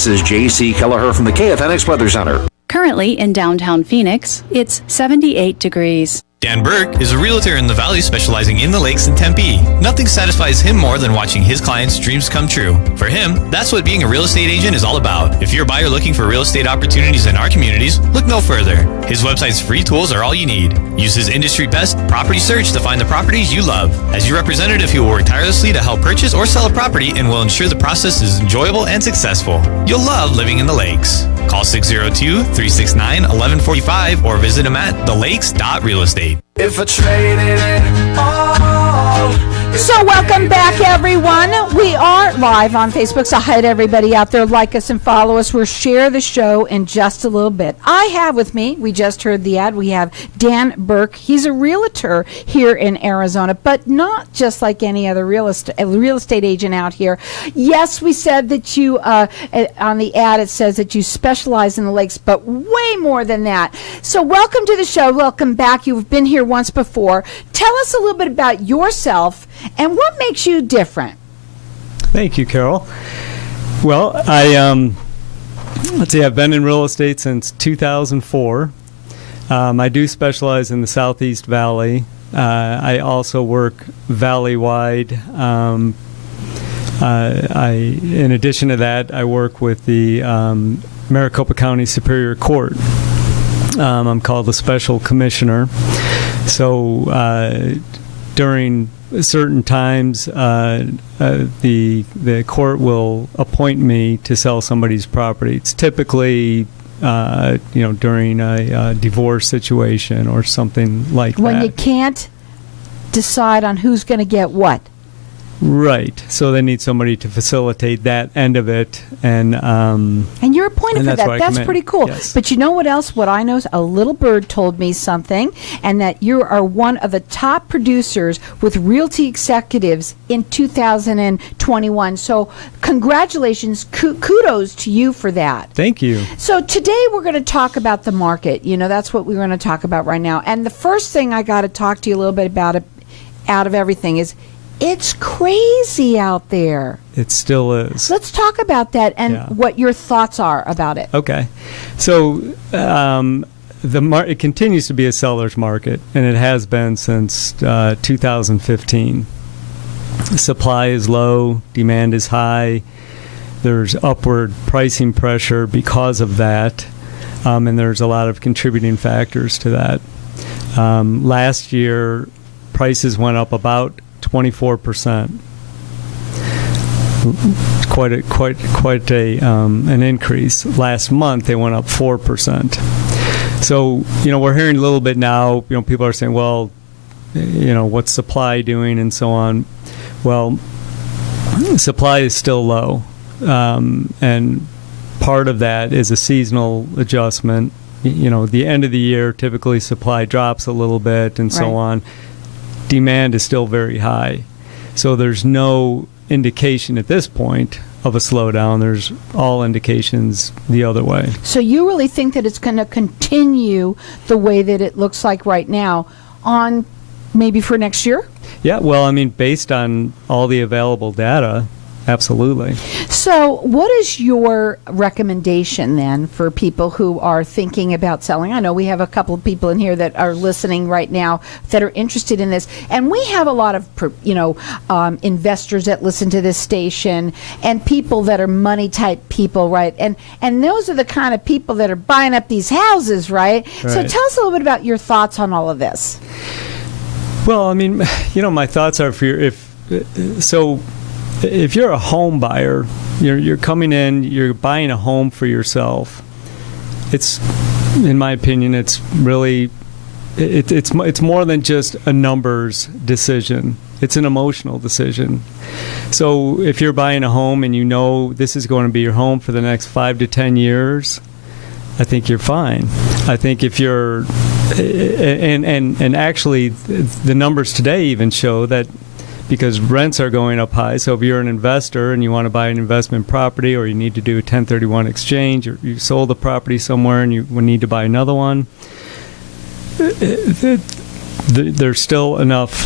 This is J.C. Kelleher from the KFNX Weather Center. Currently in downtown Phoenix, it's 78 degrees. Dan Birk is a realtor in the Valley specializing in the lakes in Tempe. Nothing satisfies him more than watching his clients' dreams come true. For him, that's what being a real estate agent is all about. If you're a buyer looking for real estate opportunities in our communities, look no further. His website's free tools are all you need. Use his industry best property search to find the properties you love. As your representative, he will work tirelessly to help purchase or sell a property and will ensure the process is enjoyable and successful. You'll love living in the lakes. Call 602-369-1145 or visit him at thelakes.realestate. If I traded it all. So welcome back, everyone. We are live on Facebook, so hi to everybody out there. Like us and follow us. We'll share the show in just a little bit. I have with me, we just heard the ad, we have Dan Birk. He's a realtor here in Arizona, but not just like any other real estate agent out here. Yes, we said that you, on the ad, it says that you specialize in the lakes, but way more than that. So welcome to the show. Welcome back. You've been here once before. Tell us a little bit about yourself and what makes you different. Thank you, Carol. Well, let's see, I've been in real estate since 2004. I do specialize in the Southeast Valley. I also work valley-wide. In addition to that, I work with the Maricopa County Superior Court. I'm called the Special Commissioner. So during certain times, the court will appoint me to sell somebody's property. It's typically, during a divorce situation or something like that. When you can't decide on who's going to get what. Right. So they need somebody to facilitate that end of it, and you're appointed for that. That's pretty cool. Yes. But you know what else? What I know is a little bird told me something, and that you are one of the top producers with Realty Executives in 2021. So congratulations, kudos to you for that. Thank you. So today we're going to talk about the market. You know, that's what we're going to talk about right now. And the first thing I got to talk to you a little bit about it, out of everything is, it's crazy out there. It still is. Let's talk about that and what your thoughts are about it. Okay. So it continues to be a seller's market, and it has been since 2015. Supply is low, demand is high. There's upward pricing pressure because of that, and there's a lot of contributing factors to that. Last year, prices went up about 24%. Quite an increase. Last month they went up 4%. So we're hearing a little bit now. People are saying, well, what's supply doing and so on. Well, supply is still low, and part of that is a seasonal adjustment. The end of the year typically supply drops a little bit and so on. Demand is still very high. So there's no indication at this point of a slowdown. There's all indications the other way. So you really think that it's going to continue the way that it looks like right now on maybe for next year? Yeah, well, based on all the available data, absolutely. So what is your recommendation then for people who are thinking about selling? I know we have a couple of people in here that are listening right now that are interested in this. And we have a lot of, investors that listen to this station and people that are money type people, right? And those are the kind of people that are buying up these houses, right? So tell us a little bit about your thoughts on all of this. Well, my thoughts are if you're a home buyer, you're coming in, you're buying a home for yourself. It's, in my opinion, it's really, it's more than just a numbers decision. It's an emotional decision. So if you're buying a home and this is going to be your home for the next 5 to 10 years, I think you're fine. I think if you're, and actually the numbers today even show that, because rents are going up high. So if you're an investor and you want to buy an investment property, or you need to do a 1031 exchange, or you sold the property somewhere and you need to buy another one, there's still enough.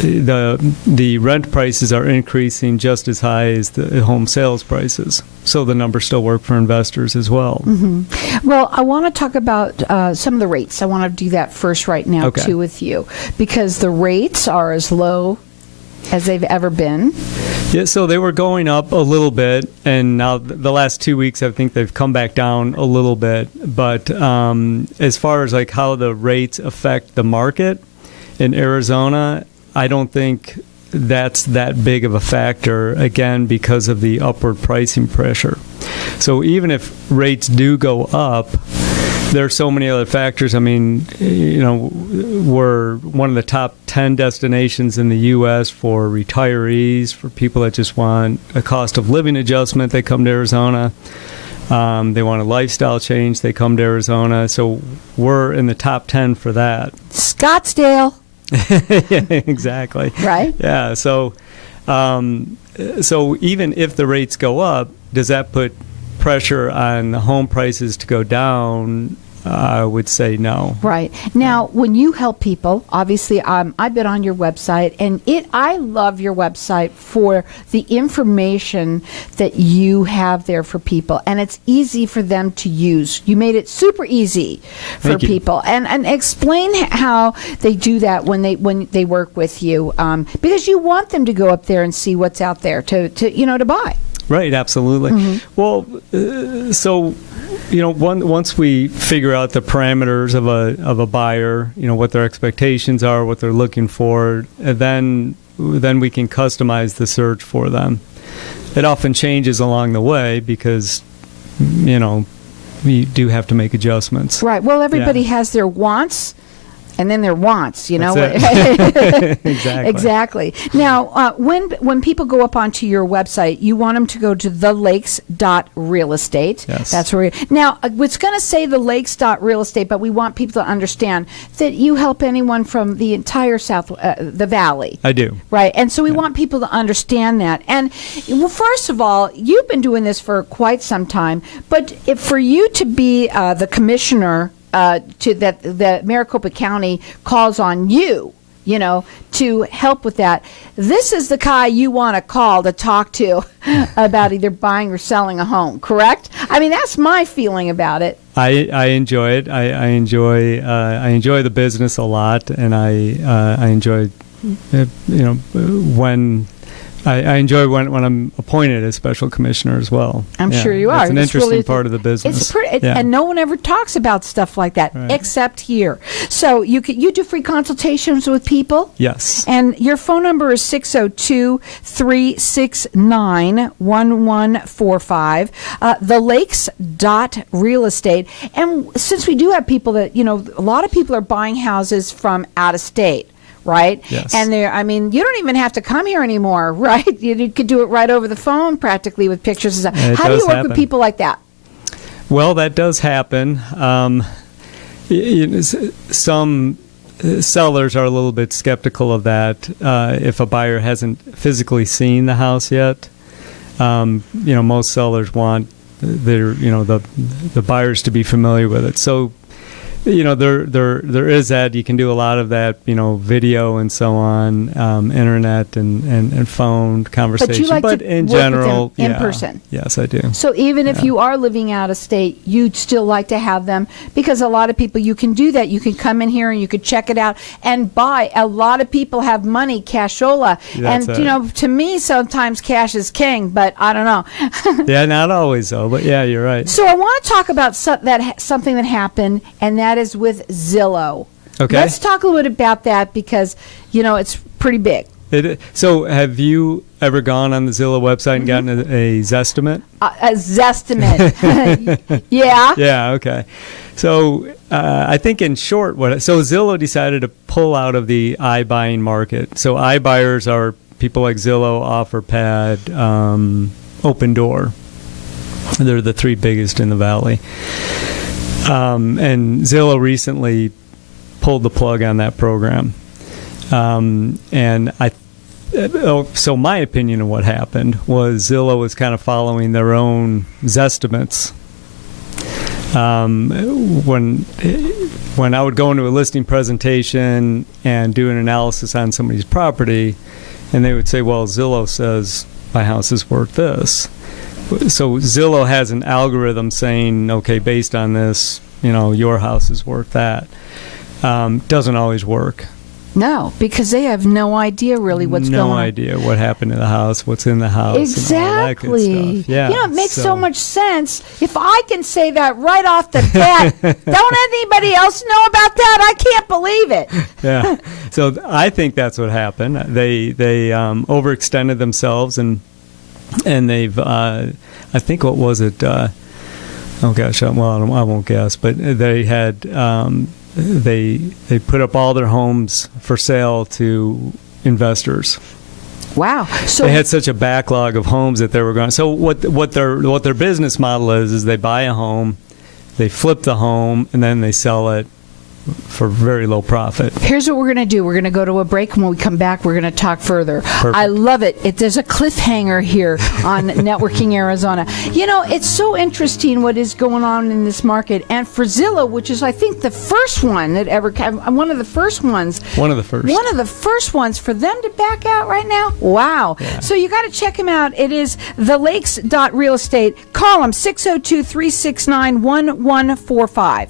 The rent prices are increasing just as high as the home sales prices, so the numbers still work for investors as well. Well, I want to talk about some of the rates. I want to do that first right now, Okay. too, with you, because the rates are as low as they've ever been. Yeah, so they were going up a little bit, and now the last 2 weeks, I think they've come back down a little bit. But as far as like how the rates affect the market in Arizona, I don't think that's that big of a factor, again, because of the upward pricing pressure. So even if rates do go up, there are so many other factors. I mean, we're one of the top 10 destinations in the U.S. for retirees, for people that just want a cost of living adjustment. They come to Arizona. They want a lifestyle change. They come to Arizona. So we're in the top 10 for that. Scottsdale. Yeah, exactly. Right. Yeah. So even if the rates go up, does that put pressure on the home prices to go down? I would say no. Right. Now, when you help people, obviously, I've been on your website, and I love your website for the information that you have there for people, and it's easy for them to use. You made it super easy for Thank you. people, and explain how they do that when they work with you, because you want them to go up there and see what's out there to buy. Right, absolutely. Well, so once we figure out the parameters of a buyer, what their expectations are, what they're looking for, then we can customize the search for them. It often changes along the way because we do have to make adjustments. Right. Well, everybody has their wants. And then their wants, That's it. Exactly. Exactly. Now, when people go up onto your website, you want them to go to thelakes.realestate. Yes. That's where. Now, it's going to say thelakes.realestate, but we want people to understand that you help anyone from the entire the valley. I do. Right. And so we want people to understand that. And well, first of all, you've been doing this for quite some time, but for you to be the commissioner that Maricopa County calls on you, to help with that. This is the guy you want to call to talk to about either buying or selling a home, correct? I mean, that's my feeling about it. I enjoy it. I enjoy the business a lot, and I enjoy when. I enjoy when I'm appointed as special commissioner as well. I'm sure you are. It's an interesting part of the business. It's pretty, and no one ever talks about stuff like that except here. So you do free consultations with people? Yes. And your phone number is 602-369-1145. thelakes.realestate. And since we do have people that, a lot of people are buying houses from out of state. Right? Yes. And you don't even have to come here anymore, right? You could do it right over the phone practically with pictures and stuff. How do you work with people like that? Well, that does happen. Some sellers are a little bit skeptical of that if a buyer hasn't physically seen the house yet. Most sellers want the buyers to be familiar with it. So there is that. You can do a lot of that, video and so on, internet and phone conversation. But you like to in work general, with them in person. Yes, I do. So even if you are living out of state, you'd still like to have them, because a lot of people, you can do that. You can come in here and you could check it out and buy. A lot of people have money, cashola. That's and, it. To me, sometimes cash is king, but I don't know. Yeah, not always, though. But, yeah, you're right. So I want to talk about something that happened, and that is with Zillow. Okay. Let's talk a little bit about that, because, it's pretty big. So have you ever gone on the Zillow website and gotten a Zestimate? A Zestimate. Yeah. Yeah, okay. So I think in short, so Zillow decided to pull out of the iBuying market. So iBuyers are people like Zillow, OfferPad, Open Door. They're the three biggest in the valley. And Zillow recently pulled the plug on that program. So my opinion of what happened was Zillow was kind of following their own Zestimates. when I would go into a listing presentation and do an analysis on somebody's property, and they would say, well, Zillow says my house is worth this. So Zillow has an algorithm saying, okay, based on this, your house is worth that. Doesn't always work. No, because they have no idea really what's going on. No idea what happened to the house, what's in the house. Exactly. And all that good stuff. Yeah. It makes so much sense. If I can say that right off the bat, don't anybody else know about that? I can't believe it. Yeah. So I think that's what happened. They overextended themselves, and they've, I think, what was it? I won't guess, but they had, they put up all their homes for sale to investors. Wow! So they had such a backlog of homes that they were going. So what their business model is they buy a home, they flip the home, and then they sell it for very low profit. Here's what we're going to do. We're going to go to a break, and when we come back, we're going to talk further. Perfect. I love it. There's a cliffhanger here on Networking Arizona. It's so interesting what is going on in this market. And for Zillow, which is, I think, the first one that ever came, one of the first ones. One of the first ones for them to back out right now. Wow. Yeah. So you got to check them out. It is thelakes.realestate. Call them 602-369-1145.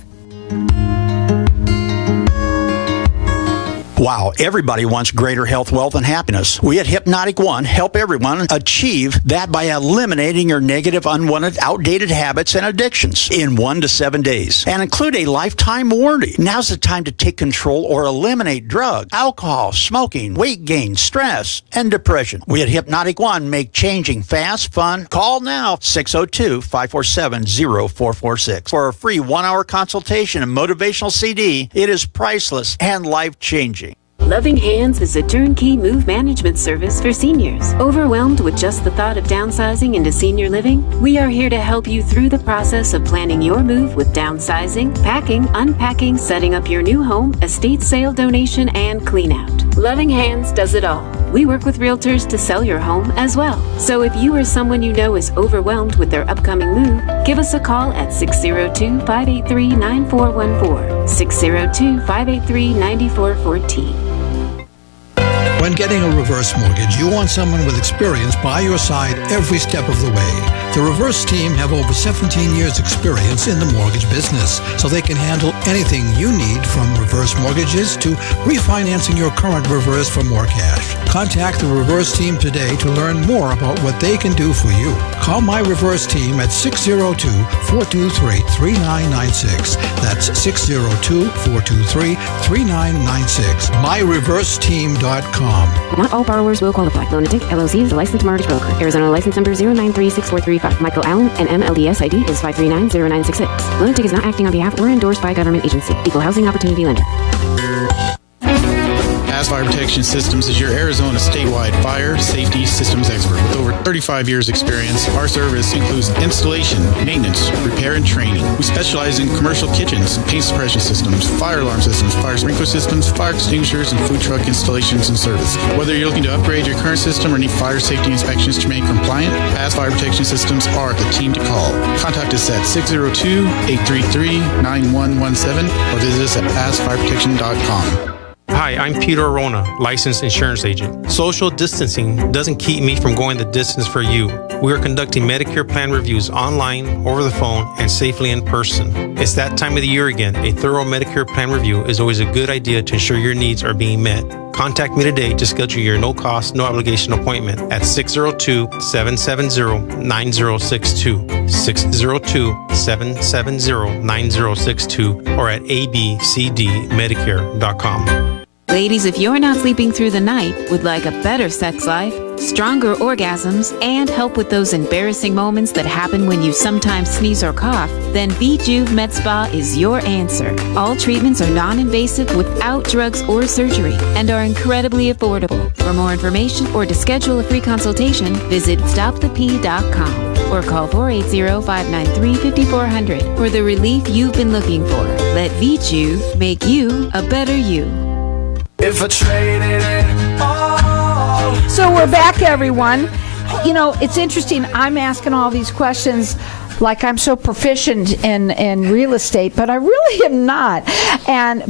Wow, everybody wants greater health, wealth, and happiness. We at Hypnotic One help everyone achieve that by eliminating your negative, unwanted, outdated habits and addictions in 1 to 7 days and include a lifetime warranty. Now's the time to take control or eliminate drugs, alcohol, smoking, weight gain, stress, and depression. We at Hypnotic One make changing fast, fun. Call now, 602-547-0446 for a free 1-hour consultation and motivational CD. It is priceless and life-changing. Loving Hands is a turnkey move management service for seniors. Overwhelmed with just the thought of downsizing into senior living? We are here to help you through the process of planning your move with downsizing, packing, unpacking, setting up your new home, estate sale donation, and clean out. Loving Hands does it all. We work with realtors to sell your home as well. So if you or someone you know is overwhelmed with their upcoming move, give us a call at 602-583-9414. 602-583-9414. When getting a reverse mortgage, you want someone with experience by your side every step of the way. The reverse team have over 17 years experience in the mortgage business, so they can handle anything you need, from reverse mortgages to refinancing your current reverse for more cash. Contact the reverse team today to learn more about what they can do for you. Call my reverse team at 602-423-3996. That's 602-423-3996. MyReverseTeam.com. Not all borrowers will qualify. Lunatic LLC is a licensed mortgage broker. Arizona license number 0936435. Michael Allen and MLDS ID is 5390966. Lunatic is not acting on behalf or endorsed by a government agency. Equal housing opportunity lender. As Fire Protection Systems is your Arizona statewide fire safety systems expert with over 35 years experience. Our service includes installation, maintenance, repair, and training. We specialize in commercial kitchens and paint suppression systems, fire alarm systems, fire sprinkler systems, fire extinguishers, and food truck installations and service. Whether you're looking to upgrade your current system or need fire safety inspections to remain compliant, Past Fire Protection Systems are the team to call. Contact us at 602-833-9117 or visit us at pastfireprotection.com. Hi, I'm Peter Arona, licensed insurance agent. Social distancing doesn't keep me from going the distance for you. We are conducting Medicare plan reviews online, over the phone, and safely in person. It's that time of the year again. A thorough Medicare plan review is always a good idea to ensure your needs are being met. Contact me today to schedule your no-cost, no-obligation appointment at 602-770-9062, 602-770-9062, or at abcdmedicare.com. Ladies, if you're not sleeping through the night, would like a better sex life, stronger orgasms, and help with those embarrassing moments that happen when you sometimes sneeze or cough, then VJuve Med Spa is your answer. All treatments are non-invasive without drugs or surgery and are incredibly affordable. For more information or to schedule a free consultation, visit stopthep.com or call 480-593-5400 for the relief you've been looking for. Let VJuve make you a better you. If I traded it all. So we're back, everyone. It's interesting. I'm asking all these questions. like I'm so proficient in real estate, but I really am not.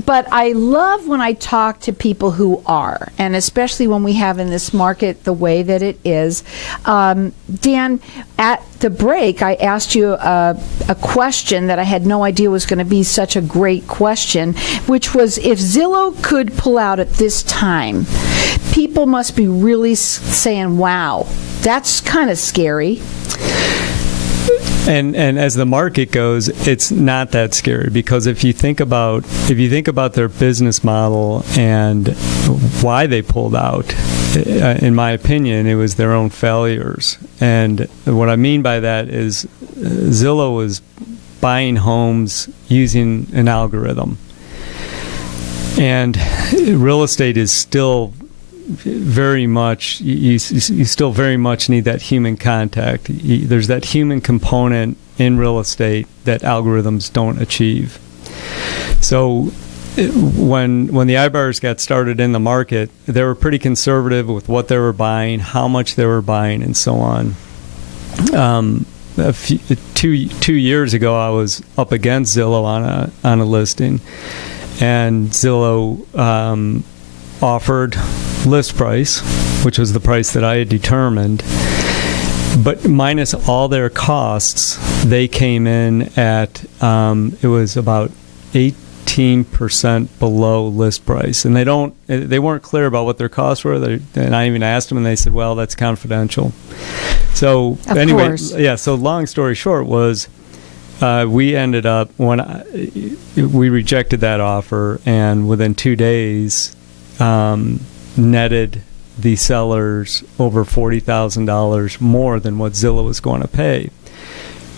But I love when I talk to people who are, and especially when we have in this market the way that it is. Dan, at the break, I asked you a question that I had no idea was going to be such a great question, which was, if Zillow could pull out at this time, people must be really saying, wow, that's kind of scary. And as the market goes, it's not that scary, because if you think about their business model and why they pulled out, in my opinion, it was their own failures. And what I mean by that is Zillow was buying homes using an algorithm, and real estate is still very much, you still very much need that human contact. There's that human component in real estate that algorithms don't achieve. So when the iBuyers got started in the market, they were pretty conservative with what they were buying, how much they were buying, and so on. Two years ago, I was up against Zillow on a listing, and Zillow offered list price, which was the price that I had determined, but minus all their costs, they came in at it was about 18% below list price, and they weren't clear about what their costs were. And I even asked them, and they said, "Well, that's confidential." So anyway, yeah. So long story short was, we ended up we rejected that offer, and within 2 days, netted the sellers over $40,000 more than what Zillow was going to pay.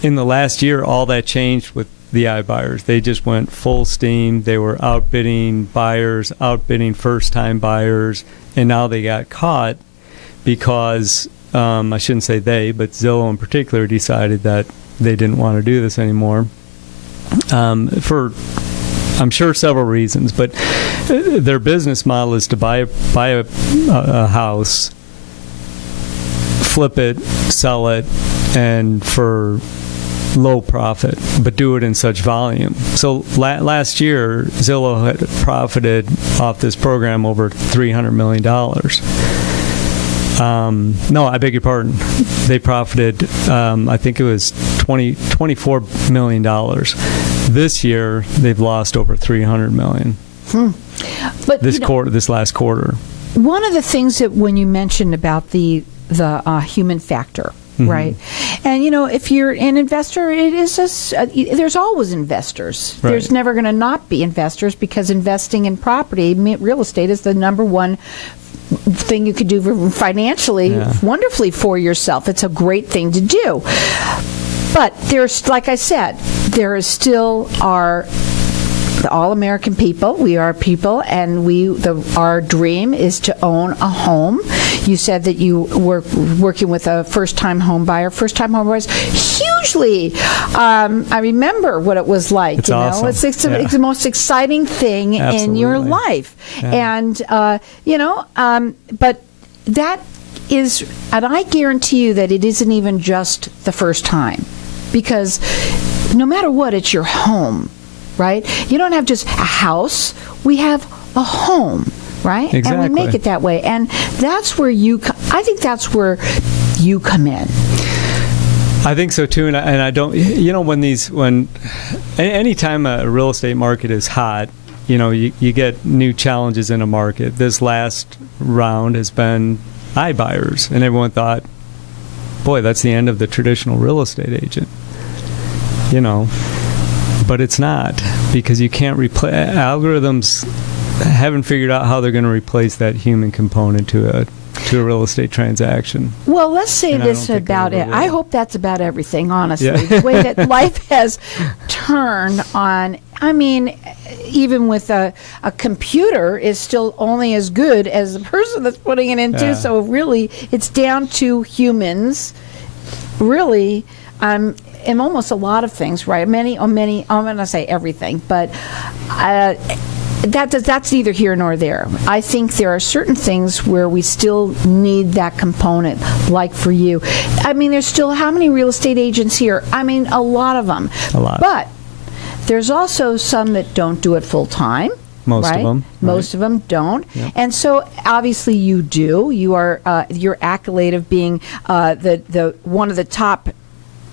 In the last year, all that changed with the iBuyers. They just went full steam. They were outbidding buyers, outbidding first-time buyers, and now they got caught because, I shouldn't say they, but Zillow in particular decided that they didn't want to do this anymore. For, I'm sure, several reasons, but their business model is to buy a house, flip it, sell it, and for low profit, but do it in such volume. So last year, Zillow had profited off this program over $300 million. No, I beg your pardon. They profited, I think it was $24 million. This year, they've lost over $300 million. But this last quarter. One of the things that when you mentioned about the human factor, mm-hmm. right? And if you're an investor, it is there's always investors. Right. There's never going to not be investors, because investing in property, real estate, is the number one thing you could do financially, wonderfully for yourself. It's a great thing to do. But there's, like I said, there is still the all-American people. We are people, and our dream is to own a home. You said that you were working with a first-time home buyer. First-time home buyers, hugely. I remember what it was like. It's awesome. It's the most exciting thing in your life, and but that is, and I guarantee you that it isn't even just the first time, because no matter what, it's your home. Right? You don't have just a house. We have a home, right? Exactly. And we make it that way. And that's where I think that's where you come in. I think so too. And I don't, when anytime a real estate market is hot, you get new challenges in a market. This last round has been iBuyers, and everyone thought, boy, that's the end of the traditional real estate agent. But it's not, because you can't replace. Algorithms haven't figured out how they're going to replace that human component to a real estate transaction. Well, let's say this about it. I hope that's about everything, honestly. The way that life has turned on. I mean, even with a computer is still only as good as the person that's putting it into. So really, it's down to humans. Really, in almost a lot of things, right? I'm going to say everything, but that's neither here nor there. I think there are certain things where we still need that component, like for you. I mean, there's still, how many real estate agents here? I mean, a lot of them. A lot. But there's also some that don't do it full time. Most right? of them. Most of them don't. Yep. And so obviously you do. You are your accolade of being the one of the top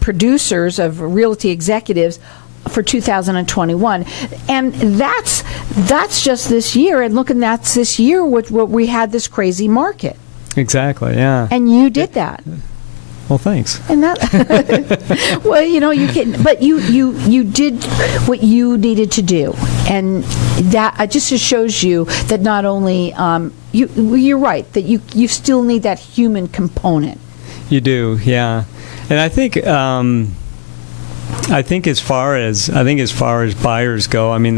producers of realty executives for 2021, and that's just this year. And looking, that's this year what we had, this crazy market. Exactly. Yeah. And you did that. Well, thanks. And that, well, you can, but you did what you needed to do, and that just shows you that not only you're right, that you still need that human component. You do, yeah. And I think as far as buyers go, I mean,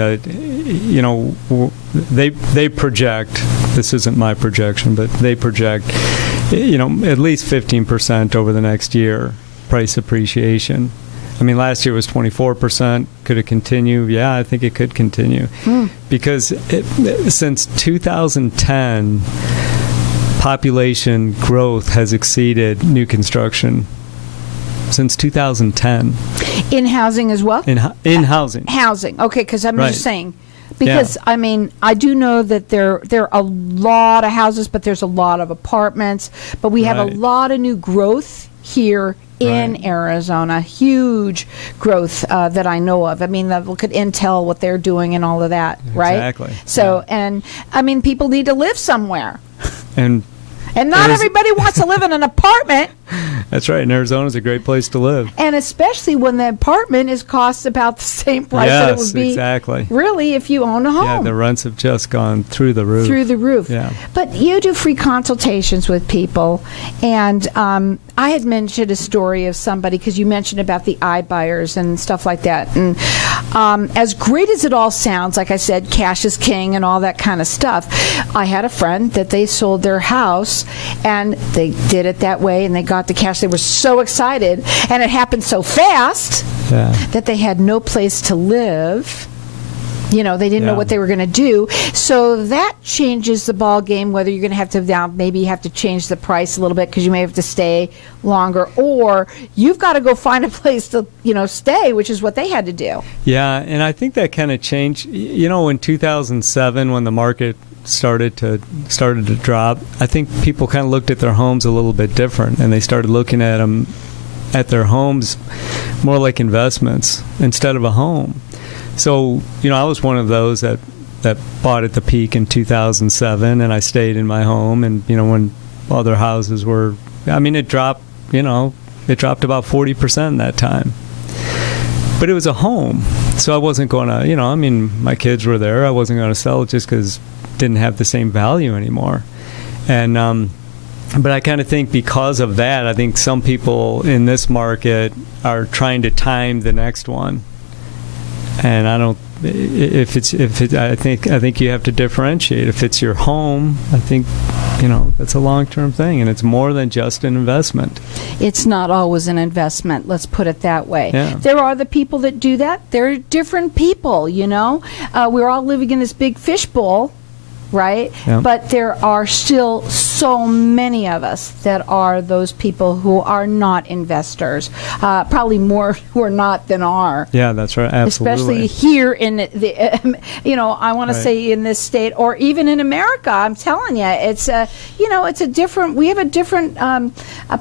they project. This isn't my projection, but they project, at least 15% over the next year price appreciation. I mean, last year was 24%. Could it continue? Yeah, I think it could continue, because since 2010, population growth has exceeded new construction. Since 2010. In housing as well? In housing. Housing. Okay, because I'm just saying. Because, I mean, I do know that there are a lot of houses, but there's a lot of apartments. But we have a lot of new growth here in Arizona. Huge growth that I know of. I mean, look at Intel, what they're doing and all of that, right? Exactly. So, and, I mean, people need to live somewhere. And not everybody wants to live in an apartment. That's right. And Arizona's a great place to live. And especially when the apartment costs about the same price that it would be really if you own a home. Yeah, the rents have just gone through the roof. Through the roof. Yeah. But you do free consultations with people. And I had mentioned a story of somebody, because you mentioned about the iBuyers and stuff like that. And as great as it all sounds, like I said, cash is king and all that kind of stuff, I had a friend that they sold their house, and they did it that way, and they got the cash. They were so excited, and it happened so fast that they had no place to live. They didn't know what they were going to do. So that changes the ball game, whether you're going to have to now maybe you have to change the price a little bit because you may have to stay longer, or you've got to go find a place to, stay, which is what they had to do. Yeah, and I think that kind of changed, in 2007 when the market started to drop. I think people kind of looked at their homes a little bit different, and they started looking at their homes more like investments instead of a home. So, I was one of those that bought at the peak in 2007, and I stayed in my home. And, when other houses were, it dropped, it dropped about 40% in that time. But it was a home. So I wasn't going to, my kids were there. I wasn't going to sell it just because it didn't have the same value anymore. And, but I kind of think because of that, I think some people in this market are trying to time the next one. And I don't. I think you have to differentiate. If it's your home, I think, that's a long-term thing, and it's more than just an investment. It's not always an investment. Let's put it that way. Yeah. There are the people that do that. There are different people. We're all living in this big fishbowl. Right? Yeah. But there are still so many of us that are those people who are not investors. Probably more who are not than are. Yeah, that's right. Absolutely. Especially here in the, I want to say in this state, or even in America. I'm telling you, it's it's a different. We have a different a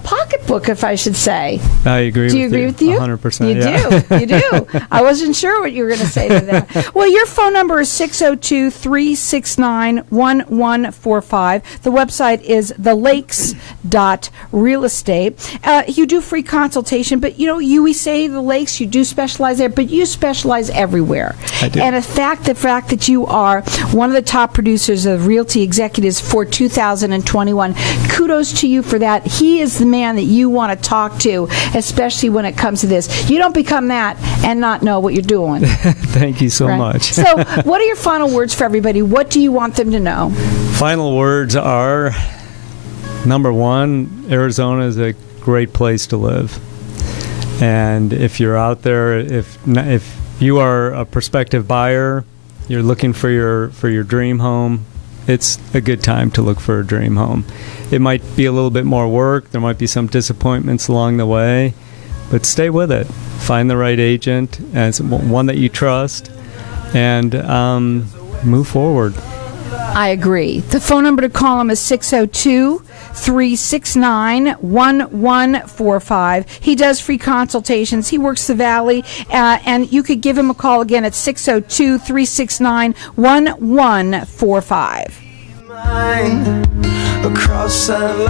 pocketbook, if I should say. I agree. Do you agree with you? 100%. You do. I wasn't sure what you were going to say to that. Well, your phone number is 602-369-1145. The website is thelakes.realestate. You do free consultation, but we say the Lakes, you do specialize there, but you specialize everywhere. I do. And the fact that you are one of the top producers of realty executives for 2021, kudos to you for that. He is the man that you want to talk to, especially when it comes to this. You don't become that and not know what you're doing. Thank you so much. So what are your final words for everybody? What do you want them to know? Final words are, number one, Arizona is a great place to live. And if you're out there, if you are a prospective buyer, you're looking for your dream home, it's a good time to look for a dream home. It might be a little bit more work. There might be some disappointments along the way, but stay with it. Find the right agent, as one that you trust, and move forward. I agree. The phone number to call him is 602-369-1145. He does free consultations. He works the Valley, and you could give him a call again at 602-369-1145. Across that line.